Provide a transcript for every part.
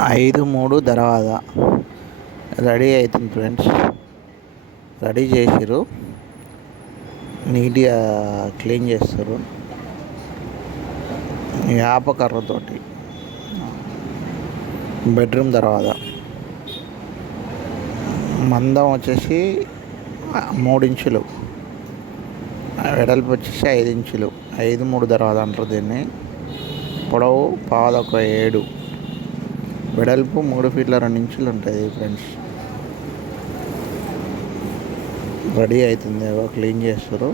5-3 దర్వాజా రెడీ అవుతుంది friends. Ready చేసిర్రు, నీట్గా క్లీన్ చేస్తారు యాపకర్రతోటి. బెడ్రూమ్ దర్వాజా మందం వచ్చేసి 3 ఇంచులు, వెడల్పు వచ్చేసి 5 ఇంచులు. 5-3 దర్వాజా అంటారు దీన్ని. పొడవు 7.5, వెడల్పు 3 ఫీట్ల 2 ఇంచులు ఉంటుంది ఫ్రెండ్స్. రెడీ అవుతుంది, క్లీన్ చేస్తారు,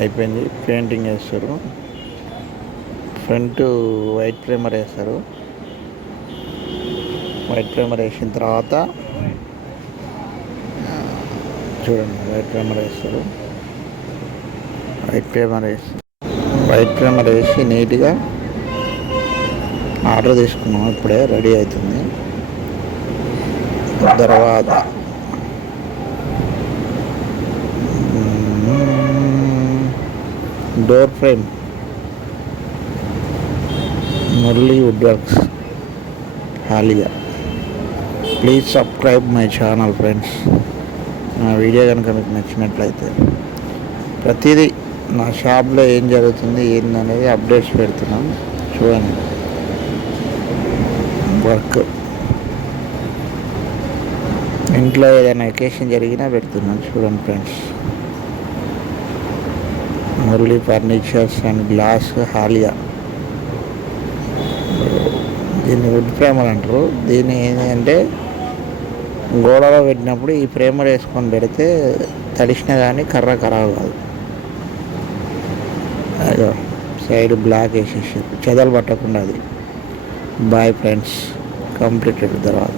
అయిపోయింది. పెయింటింగ్ వేస్తారు, ఫ్రంట్ వైట్ ప్రైమర్ వేస్తారు. వైట్ ప్రైమర్ వేసిన తర్వాత చూడండి, వైట్ ప్రైమర్ వేస్తారు. వైట్ ప్రైమర్ వేసి నీట్గా ఆర్డర్ తీసుకున్నాం. ఇప్పుడే రెడీ అవుతుంది. తర్వాత door frame Murali wood works, Haliya. Please subscribe my channel friends. నా వీడియో కనుక మీకు నచ్చినట్లయితే ప్రతిదీ నా షాప్లో ఏం జరుగుతుంది ఏందనేది అప్డేట్స్ పెడుతున్నాం, చూడండి. వర్క్ ఇంట్లో ఏదైనా అకేషన్ జరిగినా పెడుతున్నాను, చూడండి friends. Murali furnitures and glass, Haliya. దీన్ని వుడ్ ప్రేమర్ అంటారు. దీన్ని ఏంటంటే గోడలో పెట్టినప్పుడు ఈ ప్రేమర్ వేసుకొని పెడితే తడిసినా కానీ కర్ర ఖరాబ్ కాదు. అదో సైడ్ బ్లాక్ వేసేసి చెదలు పట్టకుండా. అది బాయ్ ఫ్రెండ్స్, కంప్లీటెడ్ తర్వాత.